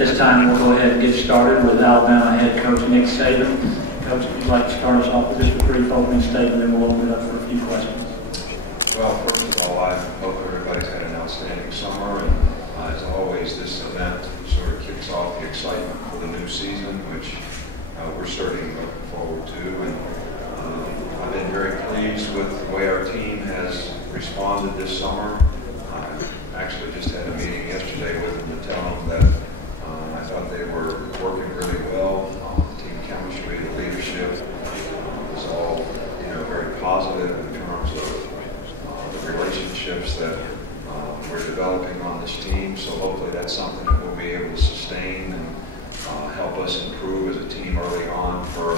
this time, we'll go ahead and get started with Alabama head coach Nick Saban. Coach, if you'd like to start us off with just a brief opening statement, then we'll open it up for a few questions. Well, first of all, I hope everybody's had an outstanding summer, and as always, this event sort of kicks off the excitement for the new season, which we're certainly looking forward to. And I've been very pleased with the way our team has responded this summer. I actually just had a meeting yesterday with them to tell them that I thought they were working really well. Team chemistry, the leadership was all, very positive in terms of the relationships that we're developing on this team. So hopefully that's something that we'll be able to sustain and help us improve as a team early on for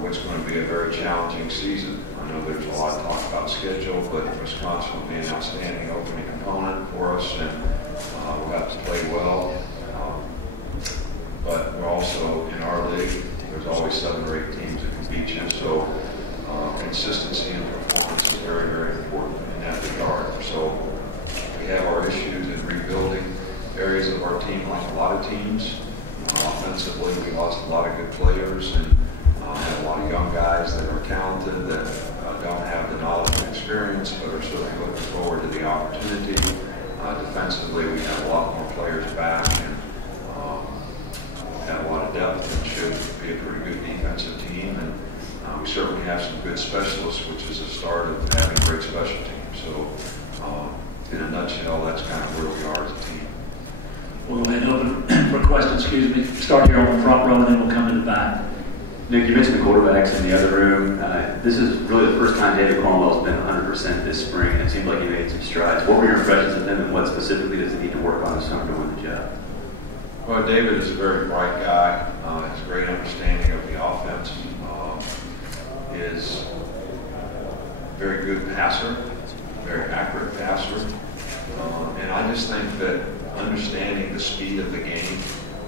what's going to be a very challenging season. I know there's a lot of talk about schedule, but Wisconsin will be an outstanding opening opponent for us, and we'll have to play well. But we're also, in our league, there's always 7 or 8 teams that can beat you, so consistency in performance is very, very important in that regard. So we have our issues in rebuilding areas of our team like a lot of teams. Offensively, we lost a lot of good players and have a lot of young guys that are talented that don't have the knowledge and experience, but are certainly looking forward to the opportunity. Defensively, we have a lot more players back and have a lot of depth and should be a pretty good defensive team. And we certainly have some good specialists, which is a start of having a great special team. So in a nutshell, that's kind of where we are as a team. We'll go ahead and open for questions, Start here on the front row and then we'll come to the back. Nick, you mentioned the quarterbacks in the other room. This is really the first time David Cornwell's been 100% this spring, and it seemed like he made some strides. What were your impressions of him, and what specifically does he need to work on this summer to win the job? Well, David is a very bright guy. Has a great understanding of the offense. Is a very good passer, very accurate passer. And I just think that understanding the speed of the game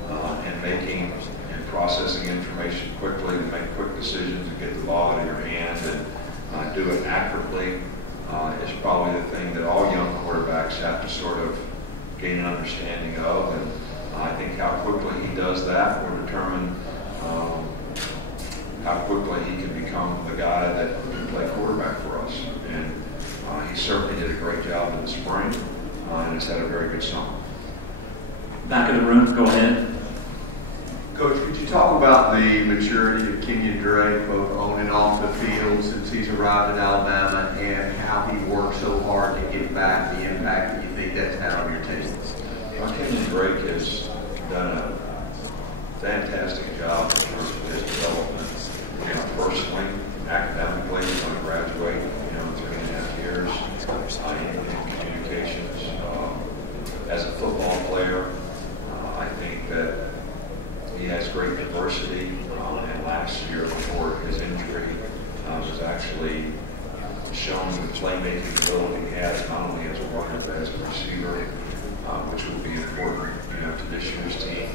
and making and processing information quickly to make quick decisions and get the ball in your hand and do it accurately is probably the thing that all young quarterbacks have to sort of gain an understanding of. And I think how quickly he does that will determine how quickly he can become the guy that can play quarterback for us. And he certainly did a great job in the spring and has had a very good summer. Back of the room, go ahead. Coach, could you talk about the maturity of Kenyon Drake, both on and off the field, since he's arrived in Alabama, and how he worked so hard to get back the impact that you think that's had on your team? Well, Kenyon Drake has done a fantastic job in terms of his development. Personally, academically, he's going to graduate, 3.5 years in communications. As a football player, I think that he has great diversity, and last year before his injury was actually showing the playmaking ability he has not only as a runner but as a receiver, which will be important, to this year's team.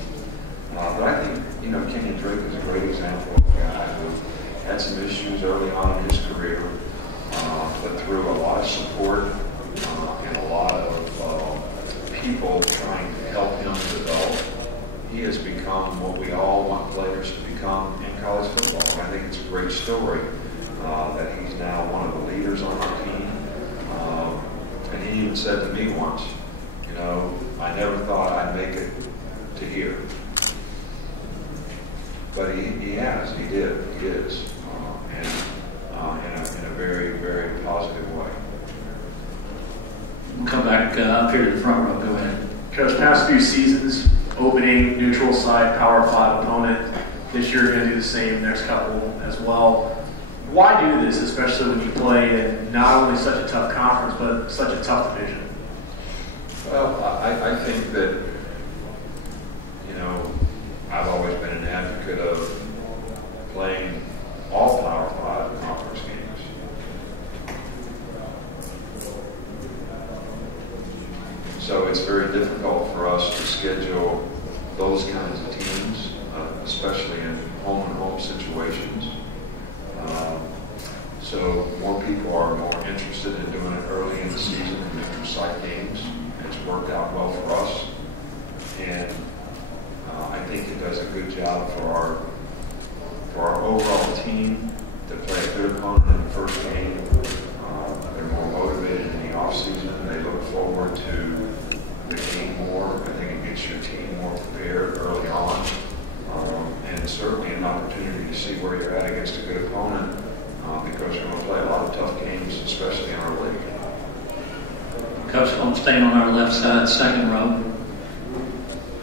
But I think, Kenyon Drake is a great example of a guy who had some issues early on in his career, but through a lot of support and a lot of people trying to help him develop, he has become what we all want players to become in college football. And I think it's a great story that he's now one of the leaders on our team. And he even said to me once, I never thought I'd make it to here. But he has, he did, he is, and in a very, very positive way. We'll come back up here to the front row. Go ahead. Coach, past few seasons, opening, neutral site, Power 5 opponent. This year, you're going to do the same, next couple as well. Why do this, especially when you play in not only such a tough conference, but such a tough division? Well, I think that, I've always been an advocate of playing all Power 5 conference games. So it's very difficult for us to schedule those kinds of teams, especially in home-and-home situations. So more people are more interested in doing it early in the season in neutral site games. It's worked out well for us. And does a good job for our overall team to play a good opponent in the first game. They're more motivated in the offseason. They look forward to the game more. I think it gets your team more prepared early on. And certainly an opportunity to see where you're at against a good opponent because you're going to play a lot of tough games, especially in our league. Coach, I'm staying on our left side, second row.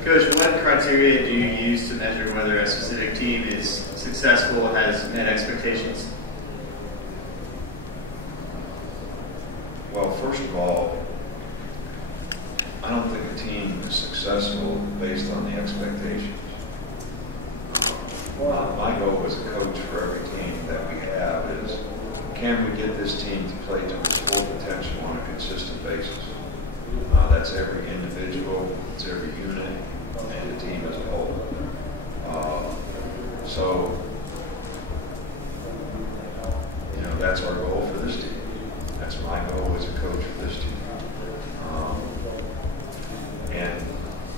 Coach, what criteria do you use to measure whether a specific team is successful or has met expectations? Well, first of all, I don't think a team is successful based on the expectations. My goal as a coach for every team that we have is, can we get this team to play to its full potential on a consistent basis? That's every individual, it's every unit, and the team as a whole. So, that's our goal for this team. That's my goal as a coach for this team. And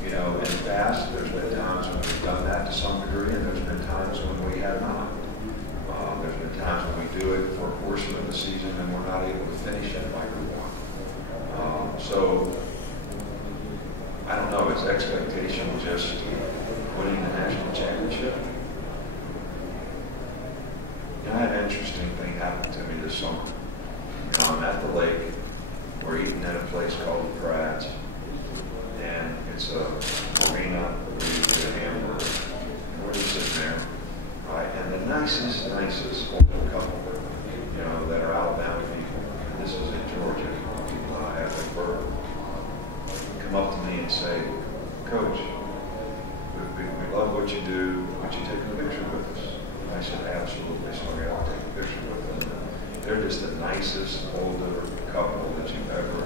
in the past, there's been times when we've done that to some degree, and there's been times when we have not. There's been times when we do it for a portion of the season and we're not able to finish it like we want. So, I don't know, is expectation just winning the national championship? I had an interesting thing happen to me this summer. I'm at the lake. We're eating at a place called the Pratt's. And it's a marina where you get a hamburger. And we're just sitting there, right? And the nicest older couple, that are Alabama people, and this is in Georgia, at the birth, come up to me and say, Coach, we love what you do. Would you take a picture with us? And I said, absolutely. So I'll take a picture with them. They're just the nicest older couple that you've ever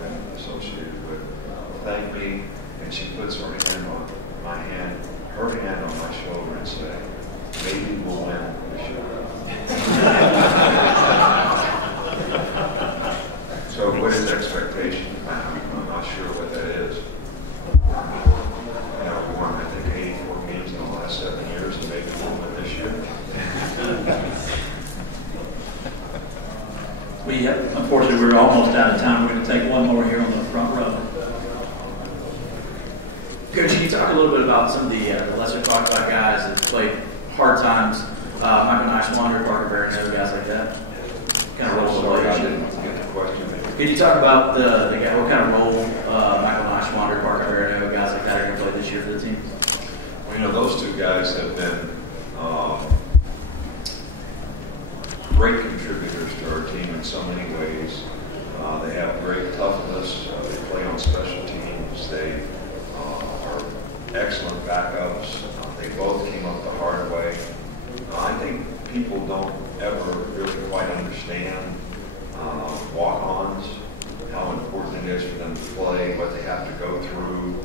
been associated with. Thank me, and she puts her hand on my hand, her hand on my shoulder, and say, maybe we'll win this year. So what is expectation? I'm not sure what that is. We won, I think, 84 games in the last 7 years, and maybe we'll win this year. Unfortunately, we're almost out of time. We're going to take one more here on the front row. Coach, can you talk a little bit about some of the lesser talked about guys that played hard times, Michael Nishwander, Parker Barron, guys like that? Kind of role Sorry, I didn't get the question. Could you talk about the guy, what kind of role Michael Nishwander, Parker Barron, guys like that are going to play this year for the team? Well, those two guys have been great contributors to our team in so many ways. They have great toughness. They play on special teams. They are excellent backups. They both came up the hard way. I think people don't ever really quite understand walk-ons, how important it is for them to play, what they have to go through,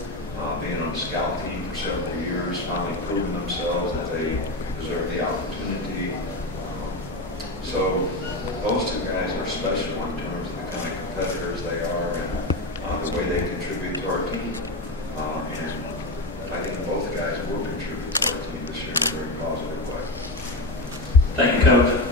being on the scout team for several years, finally proving themselves that they deserve the opportunity. So those two guys are special in terms of the kind of competitors they are and the way they contribute to our team. And I think both guys will contribute to our team this year in a very positive way. Thank you, Coach.